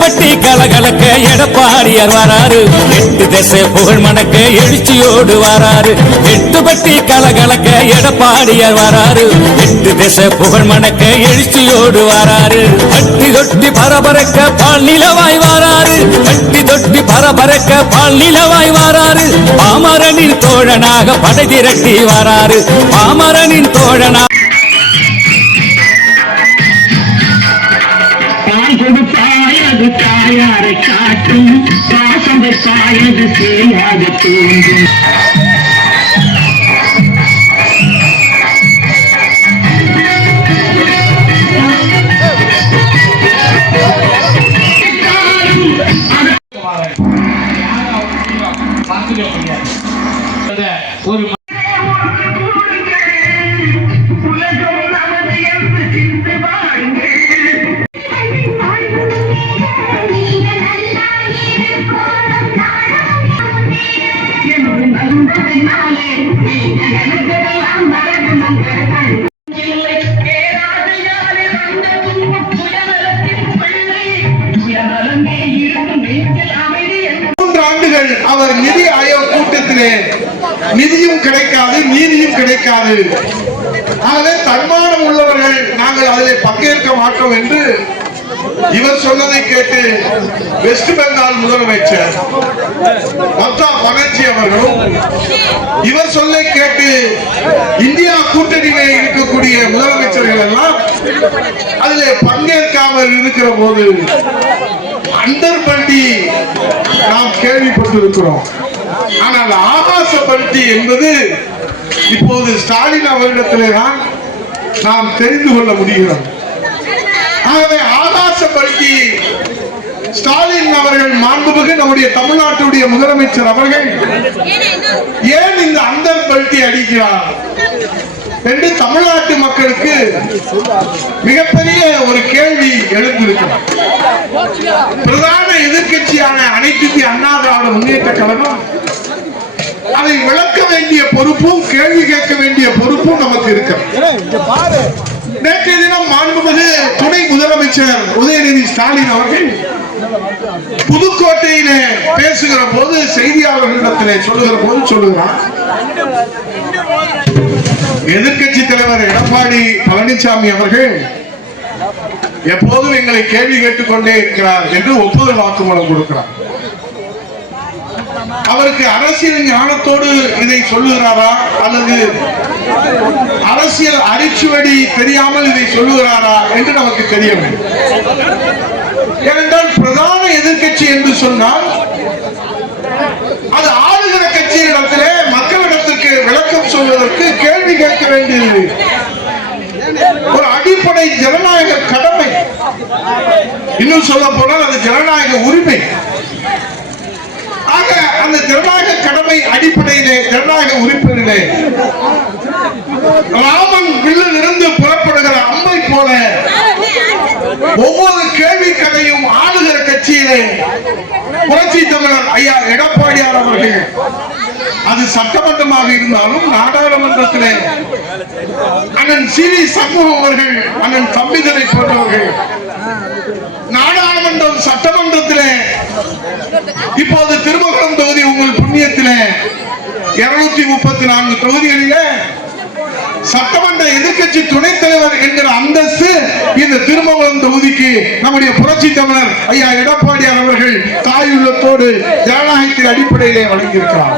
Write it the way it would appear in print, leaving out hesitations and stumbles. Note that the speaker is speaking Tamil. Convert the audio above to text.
பட்டி கலகலக்க எடப்பாடியார் வராரு, 8 திசை புகழ் மணக்க எழுச்சியோடு வராரு. 8 பட்டி கலகலக்க எடப்பாடியார் வராரு, 8 திசை புகழ் மணக்க எழுச்சியோடு வராரு. பட்டி தொட்டி பரபரக்க பால் நிலவாய் வராரு, பட்டி தொட்டி பரபரக்க பால் நிலவாய் வராரு. பாமரனின் தோழனாக படை திரட்டி வராரு, பாமரனின் தோழனாக தாயாரை காட்டும் பாசம் சாயது செய்யாது தோன்றும். ஒரு அவர் நிதி ஆயோக் கூட்டத்திலே நிதியும் கிடைக்காது, நீதியும் கிடைக்காது. ஆகவே தன்மானம் உள்ளவர்கள் நாங்கள் அதில் பங்கேற்க மாட்டோம் என்று இவர் சொன்னதை கேட்டு வெஸ்ட் பெங்கால் முதலமைச்சர் மம்தா பானர்ஜி அவர்களும் இவர் சொல்லை கேட்டு இந்தியா கூட்டணியிலே இருக்கக்கூடிய முதலமைச்சர்கள் எல்லாம் அதிலே பங்கேற்காமல் இருக்கிற போது அண்டர் பல்டி நாம் கேள்விப்பட்டிருக்கிறோம். ஆனால் ஆகாச பல்டி என்பது இப்போது ஸ்டாலின் அவரிடத்திலே தான் நாம் தெரிந்து கொள்ள முடிகிறது. ஆகவே ஆகாச பல்டி ஸ்டாலின் அவர்கள் மாண்புமிகு நம்முடைய தமிழ்நாட்டுடைய முதலமைச்சர் அவர்கள் ஏன் இந்த அண்டர் பல்டி அடிக்கிறார் என்று தமிழ்நாட்டு மக்களுக்கு மிகப்பெரிய ஒரு கேள்வி எழுந்திருக்கிறது. பிரதான எதிர்கட்சியான அனைத்து இந்திய அண்ணா திராவிட முன்னேற்ற கழகம் அதை விளக்க வேண்டிய பொறுப்பும் கேள்வி கேட்க வேண்டிய பொறுப்பும் நமக்கு இருக்கிறது. நேற்றைய தினம் மாண்புமிகு துணை முதலமைச்சர் உதயநிதி ஸ்டாலின் அவர்கள் புதுக்கோட்டையிலே பேசுகிற போது செய்தியாளர்களிடத்திலே சொல்லுகிற போது சொல்லுகிறார், எதிர்கட்சி தலைவர் எடப்பாடி பழனிசாமி அவர்கள் எப்போதும் எங்களை கேள்வி கேட்டுக் கொண்டே இருக்கிறார் என்று ஒப்புதல் வாக்குமூலம் கொடுக்கிறார். அவருக்கு அரசியல் ஞானத்தோடு இதை சொல்லுகிறாரா அல்லது அரசியல் அரிச்சுவடி தெரியாமல் இதை சொல்லுகிறாரா என்று நமக்கு தெரிய வேண்டும். ஏனென்றால் பிரதான எதிர்கட்சி என்று சொன்னால் அது ஆளுகிற கட்சியிடத்திலே மக்களிடத்திற்கு விளக்கம் சொல்வதற்கு கேள்வி கேட்க வேண்டியது ஒரு அடிப்படை ஜனநாயக கடமை. இன்னும் சொல்ல போனால் அது ஜனநாயக உரிமை. ஆக அந்த ஜனநாயக கடமை அடிப்படையிலே ஜனநாயக உறுப்பினர்களே ராமன் வில்லில் இருந்து புறப்படுகிற அம்பை போல ஒவ்வொரு கேள்வி கதையும் ஆளுகிற கட்சியிலே புரட்சி தமிழர் ஐயா எடப்பாடியார் அவர்கள், அது சட்டமன்றமாக இருந்தாலும் நாடாளுமன்றத்திலே அண்ணன் சி.வி. சண்முகம் அவர்கள், அண்ணன் தம்பிதனை போன்றவர்கள், நாடாளுமன்றம் சட்டமன்றத்திலே இப்போது திருமங்கலம் தொகுதி உங்கள் புண்ணியத்திலே 234 தொகுதிகளிலே சட்டமன்ற எதிர்கட்சி துணைத் தலைவர் என்கிற அந்தஸ்து இந்த திருமங்கலம் தொகுதிக்கு நம்முடைய புரட்சி தமிழர் ஐயா எடப்பாடியார் அவர்கள் தாயுள்ளத்தோடு ஜனநாயகத்தின் அடிப்படையிலே வழங்கியிருக்கிறார்.